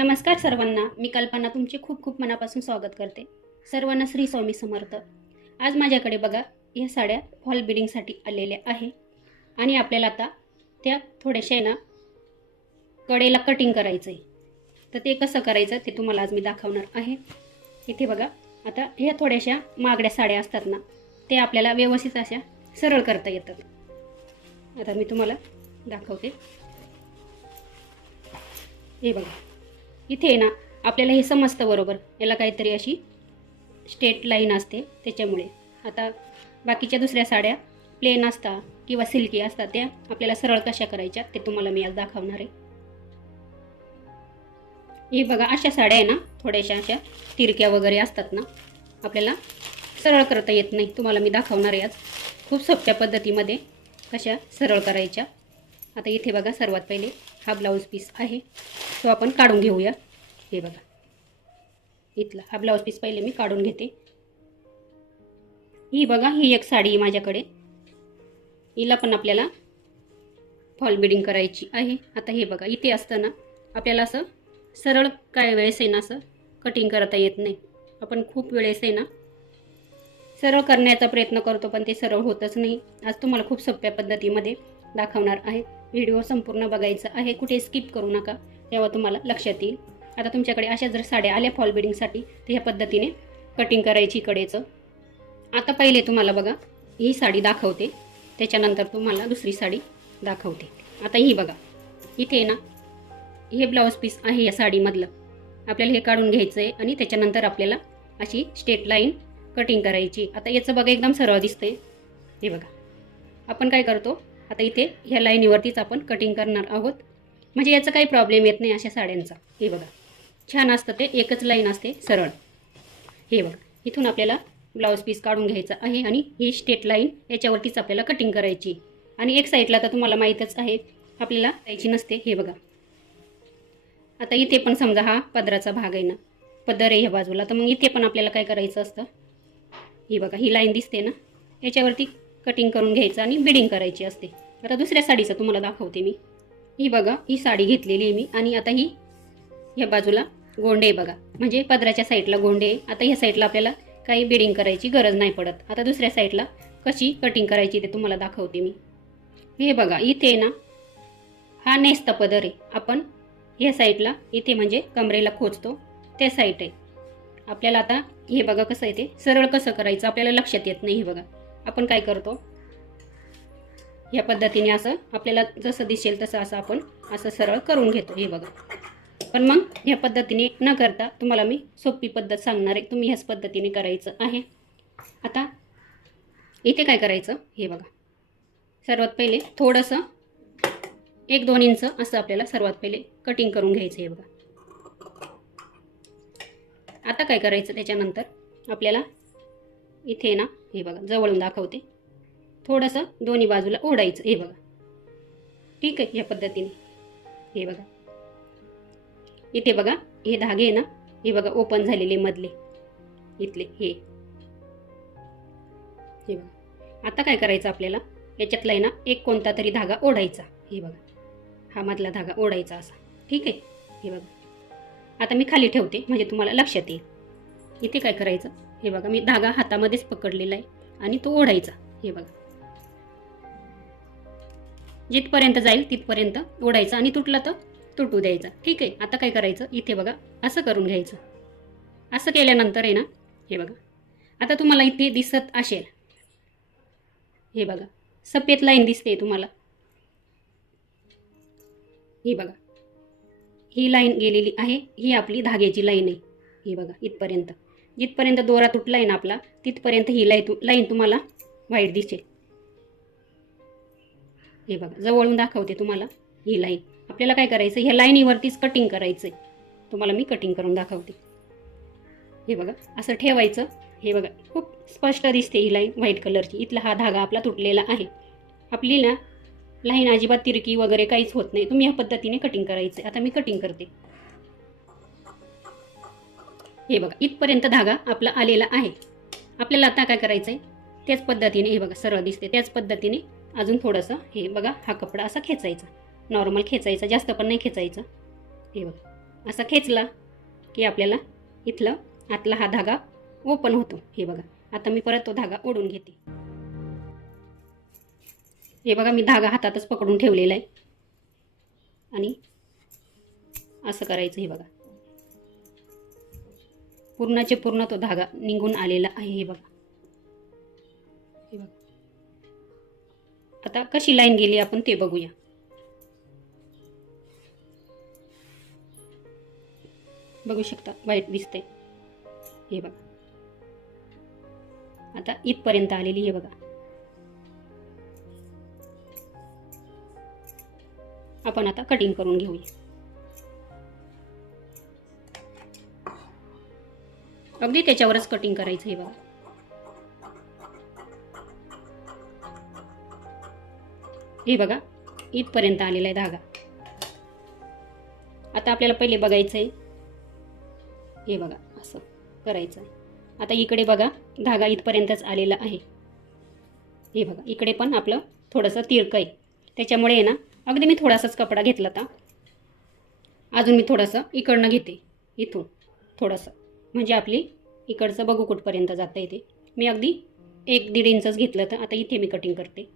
नमस्कार सर्वांना, मी कल्पना तुमचे खूप खूप मनापासून स्वागत करते. सर्वांना श्री स्वामी समर्थ. आज माझ्याकडे बघा ह्या साड्या फॉल बिडिंगसाठी आलेल्या आहे आणि आपल्याला आता त्या थोड्याशा आहे ना कडेला कटिंग करायचं आहे. तर ते कसं करायचं ते तुम्हाला आज मी दाखवणार आहे. इथे बघा आता ह्या थोड्याशा महागड्या साड्या असतात ना, ते आपल्याला व्यवस्थित अशा सरळ करता येतात. आता मी तुम्हाला दाखवते. हे बघा इथे आहे ना आपल्याला हे समजतं बरोबर, याला काहीतरी अशी स्ट्रेट लाईन असते त्याच्यामुळे. आता बाकीच्या दुसऱ्या साड्या प्लेन असतात किंवा सिल्की असतात, त्या आपल्याला सरळ कशा करायच्या ते तुम्हाला मी आज दाखवणार आहे. हे बघा अशा साड्या आहे ना थोड्याशा अशा तिरक्या वगैरे असतात ना, आपल्याला सरळ करता येत नाही. तुम्हाला मी दाखवणार आहे आज खूप सोप्या पद्धतीमध्ये कशा सरळ करायच्या. आता इथे बघा सर्वात पहिले हा ब्लाऊज पीस आहे, तो आपण काढून घेऊया. हे बघा इथला हा ब्लाऊज पीस पहिले मी काढून घेते. ही बघा ही एक साडी माझ्याकडे, हिला पण आपल्याला फॉल बिडिंग करायची आहे. आता हे बघा इथे असतं ना आपल्याला असं सरळ काय वेळेस आहे ना असं कटिंग करता येत नाही. आपण खूप वेळेस आहे ना सरळ करण्याचा प्रयत्न करतो पण ते सरळ होतच नाही. आज तुम्हाला खूप सोप्या पद्धतीमध्ये दाखवणार आहे. व्हिडिओ संपूर्ण बघायचा आहे, कुठे स्किप करू नका, तेव्हा तुम्हाला लक्षात येईल. आता तुमच्याकडे अशा जर साड्या आल्या फॉल बिडिंगसाठी तर ह्या पद्धतीने कटिंग करायची कडेचं. आता पहिले तुम्हाला बघा ही साडी दाखवते, त्याच्यानंतर तुम्हाला दुसरी साडी दाखवते. आता ही बघा इथे ना हे ब्लाऊज पीस आहे या साडीमधलं, आपल्याला हे काढून घ्यायचं आहे आणि त्याच्यानंतर आपल्याला अशी स्ट्रेट लाईन कटिंग करायची. आता याचं बघा एकदम सरळ दिसतंय. हे बघा आपण काय करतो आता इथे ह्या लाईनीवरतीच आपण कटिंग करणार आहोत, म्हणजे याचा काही प्रॉब्लेम येत नाही अशा साड्यांचा. हे बघा छान असतं ते, एकच लाईन असते सरळ. हे बघा इथून आपल्याला ब्लाऊज पीस काढून घ्यायचा आहे आणि ही स्ट्रेट लाईन याच्यावरतीच आपल्याला कटिंग करायची. आणि एक साईडला तर तुम्हाला माहीतच आहे आपल्याला द्यायची नसते. हे बघा आता इथे पण समजा हा पदराचा भाग आहे ना, पदर आहे ह्या बाजूला, तर मग इथे पण आपल्याला काय करायचं असतं, ही बघा ही लाईन दिसते ना, याच्यावरती कटिंग करून घ्यायचं आणि बिडिंग करायची असते. आता दुसऱ्या साडीचं तुम्हाला दाखवते मी. ही बघा ही साडी घेतलेली आहे मी आणि आता ही ह्या बाजूला गोंडे आहे बघा, म्हणजे पदराच्या साईडला गोंडे आहे. आता ह्या साईडला आपल्याला काही बिडिंग करायची गरज नाही पडत. आता दुसऱ्या साईडला कशी कटिंग करायची ते तुम्हाला दाखवते मी. हे बघा इथे ना हा नेसता पदर आहे, आपण ह्या साईडला इथे म्हणजे कमरेला खोचतो त्या साईड आहे. आपल्याला आता हे बघा कसं आहे ते सरळ कसं करायचं आपल्याला लक्षात येत नाही. हे बघा आपण काय करतो या पद्धतीने असं आपल्याला जसं दिसेल तसं असं आपण असं सरळ करून घेतो. हे बघा पण मग ह्या पद्धतीने न करता तुम्हाला मी सोपी पद्धत सांगणार आहे, तुम्ही ह्याच पद्धतीने करायचं आहे. आता इथे काय करायचं, हे बघा सर्वात पहिले थोडंसं 1-2 इंच असं आपल्याला सर्वात पहिले कटिंग करून घ्यायचं. हे बघा आता काय करायचं त्याच्यानंतर आपल्याला इथे ना हे बघा जवळून दाखवते, थोडंसं दोन्ही बाजूला ओढायचं. हे बघा ठीक आहे, या पद्धतीने. हे बघा इथे बघा हे धागे आहे ना, हे बघा ओपन झालेले मधले इथले हे बघा. आता काय करायचं आपल्याला याच्यातला आहे ना एक कोणता तरी धागा ओढायचा. हे बघा हा मधला धागा ओढायचा असा, ठीक आहे. हे बघा आता मी खाली ठेवते म्हणजे तुम्हाला लक्षात येईल. इथे काय करायचं, हे बघा मी धागा हातामध्येच पकडलेला आहे आणि तो ओढायचा. हे बघा जिथपर्यंत जाईल तिथपर्यंत ओढायचा आणि तुटला तर तुटू द्यायचा, ठीक आहे. आता काय करायचं इथे बघा असं करून घ्यायचं. असं केल्यानंतर आहे ना हे बघा आता तुम्हाला इथे दिसत असेल, हे बघा सफेद लाईन दिसते तुम्हाला. ही बघा ही लाईन गेलेली आहे, ही आपली धाग्याची लाईन आहे. ही बघा इथपर्यंत जिथपर्यंत दोरा तुटला आहे ना आपला तिथपर्यंत ही लाईन तुम्हाला व्हाईट दिसेल. हे बघा जवळून दाखवते तुम्हाला ही लाईन. आपल्याला काय करायचं ह्या लाईनीवरतीच कटिंग करायचं आहे. तुम्हाला मी कटिंग करून दाखवते. हे बघा असं ठेवायचं. हे बघा खूप स्पष्ट दिसते ही लाईन व्हाईट कलरची. इथला हा धागा आपला तुटलेला आहे. आपली ना लाईन अजिबात तिरकी वगैरे काहीच होत नाही. तुम्ही ह्या पद्धतीने कटिंग करायचं. आता मी कटिंग करते. हे बघा इथपर्यंत धागा आपला आलेला आहे. आपल्याला आता काय करायचं आहे त्याच पद्धतीने, हे बघा सरळ दिसते त्याच पद्धतीने अजून थोडंसं हे बघा हा कपडा असा खेचायचा, नॉर्मल खेचायचा, जास्त पण नाही खेचायचा. हे बघा असा खेचला की आपल्याला इथलं आतला हा धागा ओपन होतो. हे बघा, आता मी परत तो धागा ओढून घेते. हे बघा, मी धागा हातातच पकडून ठेवलेला आहे आणि असं करायचं. हे बघा, पूर्णचे पूर्ण तो धागा निघून आलेला आहे. हे बघा, हे बघा. आता कशी लाईन गेली आपण ते बघूया. बघू शकता, वाईट दिसते. हे बघा, आता इथपर्यंत आलेली. हे बघा, आपण आता कटिंग करून घेऊया. अगदी त्याच्यावरच कटिंग करायचं. हे बघा, हे बघा, इथपर्यंत आलेला आहे धागा. आता आपल्याला पहिले बघायचं आहे. हे बघा, असं करायचं आहे. आता इकडे बघा, धागा इथपर्यंतच आलेला आहे. हे बघा, इकडे पण आपलं थोडंसं तिरकं आहे, त्याच्यामुळे आहे ना, अगदी मी थोडासाच कपडा घेतला होता. अजून मी थोडंसं इकडनं घेते, इथून थोडंसं, म्हणजे आपली इकडचं बघू कुठपर्यंत जाता येते. मी अगदी 1-1.5 इंचच घेतलं तर आता इथे मी कटिंग करते.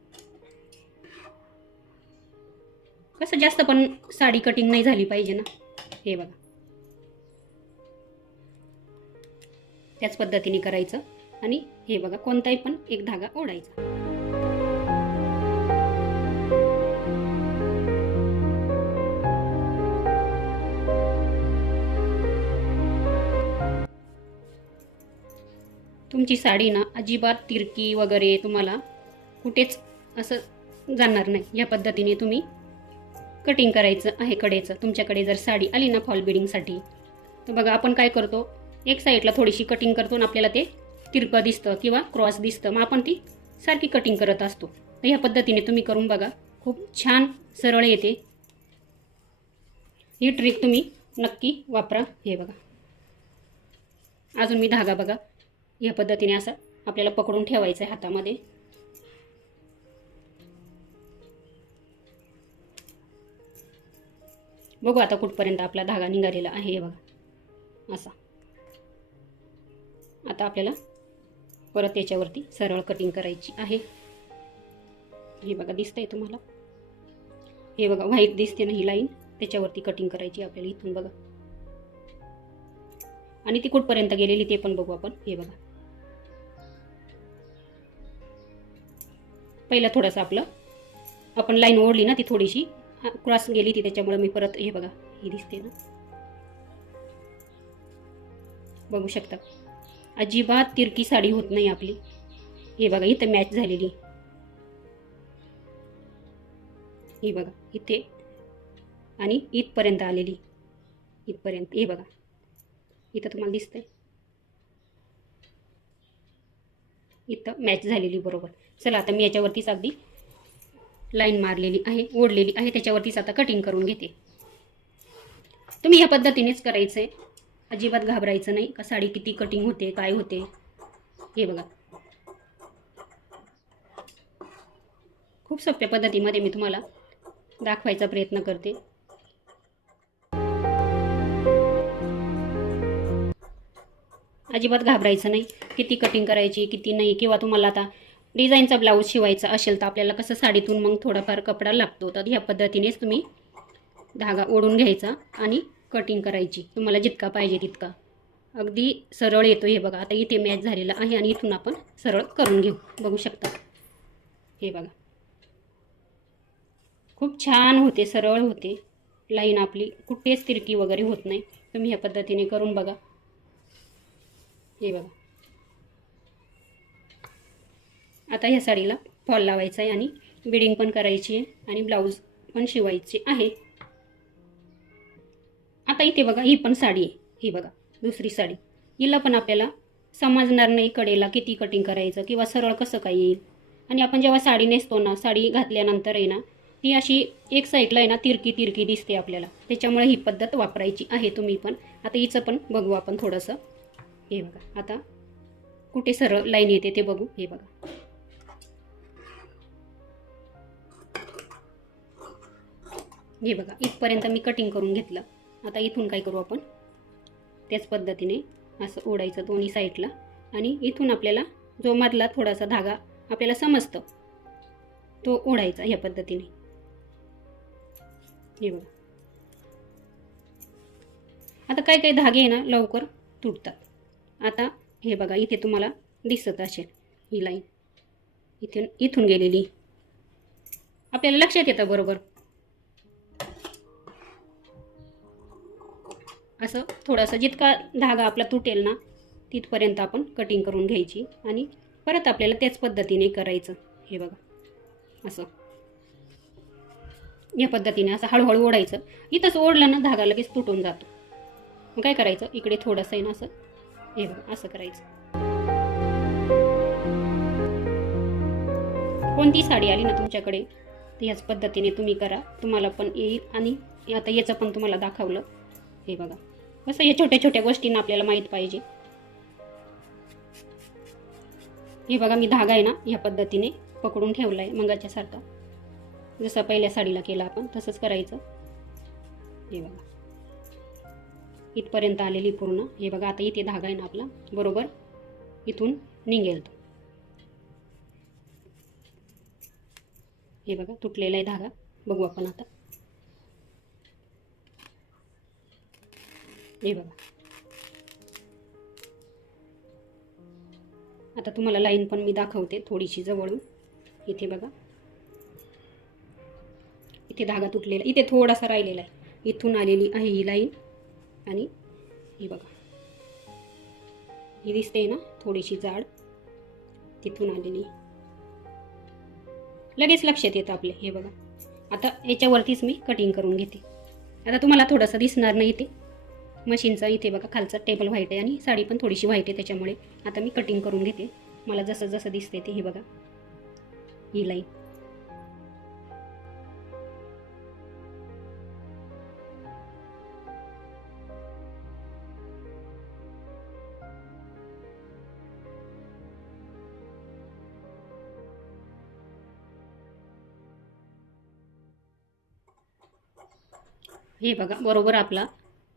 कसं जास्त पण साडी कटिंग नाही झाली पाहिजे ना. हे बघा, त्याच पद्धतीने करायचं आणि हे बघा, कोणताही पण एक धागा ओढायचा. तुमची साडी ना अजिबात तिरकी वगैरे तुम्हाला कुठेच असं जाणार नाही. या पद्धतीने तुम्ही कटिंग करायचं आहे कडेचं. तुमच्याकडे जर साडी आली ना फॉल बिडिंगसाठी, तर बघा आपण काय करतो, एक साईडला थोडीशी कटिंग करतो आणि आपल्याला ते तिरकं दिसतं किंवा क्रॉस दिसतं, मग आपण ती सारखी कटिंग करत असतो. तर ह्या पद्धतीने तुम्ही करून बघा, खूप छान सरळ येते. ही ट्रिक तुम्ही नक्की वापरा. हे बघा, अजून मी धागा बघा या पद्धतीने असं आपल्याला पकडून ठेवायचं आहे हातामध्ये. बघू आता कुठपर्यंत आपला धागा निघालेला आहे. हे बघा, असा. आता आपल्याला परत याच्यावरती सरळ कटिंग करायची आहे. हे बघा, दिसतंय तुम्हाला? हे बघा, व्हाईट दिसते ना ही लाईन, त्याच्यावरती कटिंग करायची आपल्याला इथून. बघा, आणि ती कुठपर्यंत गेलेली ते पण बघू आपण. हे बघा, पहिला थोडंसं आपलं आपण लाईन ओढली ना, ती थोडीशी क्रॉस गेली ती, त्याच्यामुळे मी परत. हे बघा, ही दिसते ना, बघू शकता, अजिबात तिरकी साडी होत नाही आपली. हे बघा, इथं मॅच झालेली. हे बघा, इथे आणि इथपर्यंत आलेली, इथपर्यंत. हे बघा, इथं तुम्हाला दिसतंय, इथं मॅच झालेली बरोबर. चला, आता मी याच्यावरतीच अगदी लाईन मारलेली आहे, ओढलेली आहे, त्याच्यावरतीच आता कटिंग करून घेते. तुम्ही ह्या पद्धतीनेच करायचं आहे, अजिबात घाबरायचं नाही का साडी किती कटिंग होते काय होते. हे बघा, खूप सोप्या पद्धतीमध्ये मी तुम्हाला दाखवायचा प्रयत्न करते. अजिबात घाबरायचं नाही, किती कटिंग करायची किती नाही. किंवा तुम्हाला आता डिझाईनचा ब्लाऊज शिवायचा असेल तर आपल्याला कसं साडीतून मग थोडाफार कपडा लागतो, तर ह्या पद्धतीनेच तुम्ही धागा ओढून घ्यायचा आणि कटिंग करायची, तुम्हाला जितका पाहिजे तितका. अगदी सरळ येतो. हे बघा, आता इथे मॅच झालेला आहे आणि इथून आपण सरळ करून घेऊ. बघू शकता, हे बघा, खूप छान होते, सरळ होते लाईन आपली, कुठेच तिरकी वगैरे होत नाही. तुम्ही ह्या पद्धतीने करून बघा. हे बघा, आता ह्या साडीला फॉल लावायचा आहे आणि बिडिंग पण करायची आहे आणि ब्लाऊज पण शिवायचे आहे. आता इथे बघा, ही पण साडी आहे. ही बघा, दुसरी साडी. हिला पण आपल्याला समजणार नाही कडेला किती कटिंग करायचं किंवा सरळ कसं काय येईल. आणि आपण जेव्हा साडी नेसतो ना, साडी घातल्यानंतर आहे ना, ती अशी एक साईडला आहे ना तिरकी तिरकी दिसते आपल्याला, त्याच्यामुळे ही पद्धत वापरायची आहे तुम्ही पण. आता हिचं पण बघू आपण थोडंसं. हे बघा, आता कुठे सरळ लाईन येते ते बघू. हे बघा, हे बघा, इथपर्यंत मी कटिंग करून घेतलं आता इथून काय करू आपण, त्याच पद्धतीने असं ओढायचं दोन्ही साईडला आणि इथून आपल्याला जो मधला थोडासा धागा आपल्याला समजतं तो ओढायचा ह्या पद्धतीने. हे बघा. आता काही काही धागे आहे ना लवकर तुटतात. आता हे बघा, इथे तुम्हाला दिसत असेल ही लाईन इथून गेलेली, आपल्याला लक्षात येतं बरोबर. असं थोडंसं जितका धागा आपला तुटेल ना तिथपर्यंत आपण कटिंग करून घ्यायची आणि परत आपल्याला त्याच पद्धतीने करायचं. हे बघा, असं या पद्धतीने असं हळूहळू ओढायचं. इथंच ओढलं ना धागा लगेच तुटून जातो. मग काय करायचं, इकडे थोडंसं आहे ना असं, हे बघा असं करायचं. कोणती साडी आली ना तुमच्याकडे तर ह्याच पद्धतीने तुम्ही करा, तुम्हाला पण येईल. आणि आता याचं पण तुम्हाला दाखवलं. हे बघा कसं या छोट्या छोट्या गोष्टींना आपल्याला माहीत पाहिजे. हे बघा, मी धागा आहे ना ह्या पद्धतीने पकडून ठेवला आहे मंगाच्या सारखा, जसं पहिल्या साडीला केलं आपण तसंच करायचं. हे बघा इथपर्यंत आलेली पूर्ण. हे बघा आता इथे धागा आहे ना आपला बरोबर इथून निघेल तो. हे बघा तुटलेला आहे धागा, बघू आपण आता. हे बघा आता तुम्हाला लाईन पण मी दाखवते थोडीशी जवळून. इथे बघा, इथे धागा तुटलेला, इथे थोडासा राहिलेला आहे. इथून आलेली आहे ही लाईन आणि ही बघा ही दिसते ना थोडीशी जाड, तिथून आलेली लगेच लक्षात येतं आपले. हे बघा आता याच्यावरतीच मी कटिंग करून घेते. आता तुम्हाला थोडंसं दिसणार नाही ते मशीनचं. इथे बघा खालचं टेबल व्हाईट आहे आणि साडी पण थोडीशी व्हाईट आहे, त्याच्यामुळे आता मी कटिंग करून घेते. मला जसं जसं दिसते ते. हे बघा ही लाईन. हे बघा बरोबर आपला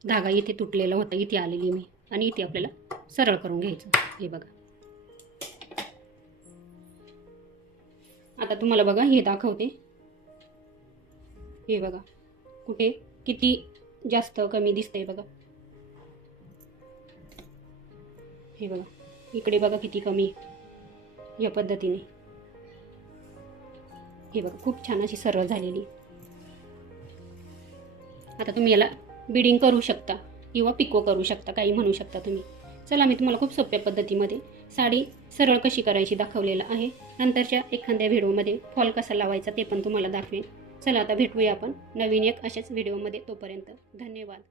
धागा इथे तुटलेला होता, इथे आलेली मी आणि इथे आपल्याला सरळ करून घ्यायचं. हे बघा आता तुम्हाला बघा हे दाखवते. हे बघा कुठे किती जास्त कमी दिसतंय बघा. हे बघा इकडे बघा किती कमी या पद्धतीने. हे बघा खूप छान अशी सरळ झालेली. आता तुम्ही याला बिडिंग करू शकता किंवा पिको करू शकता, काही म्हणू शकता तुम्ही. चला मी तुम्हाला खूप सोप्या पद्धतीमध्ये साडी सरळ कशी करायची दाखवलेलं आहे. नंतरच्या एखाद्या व्हिडिओमध्ये फॉल कसा लावायचा ते पण तुम्हाला दाखवेन. चला आता भेटूया आपण नवीन एक अशाच व्हिडिओमध्ये. तोपर्यंत धन्यवाद.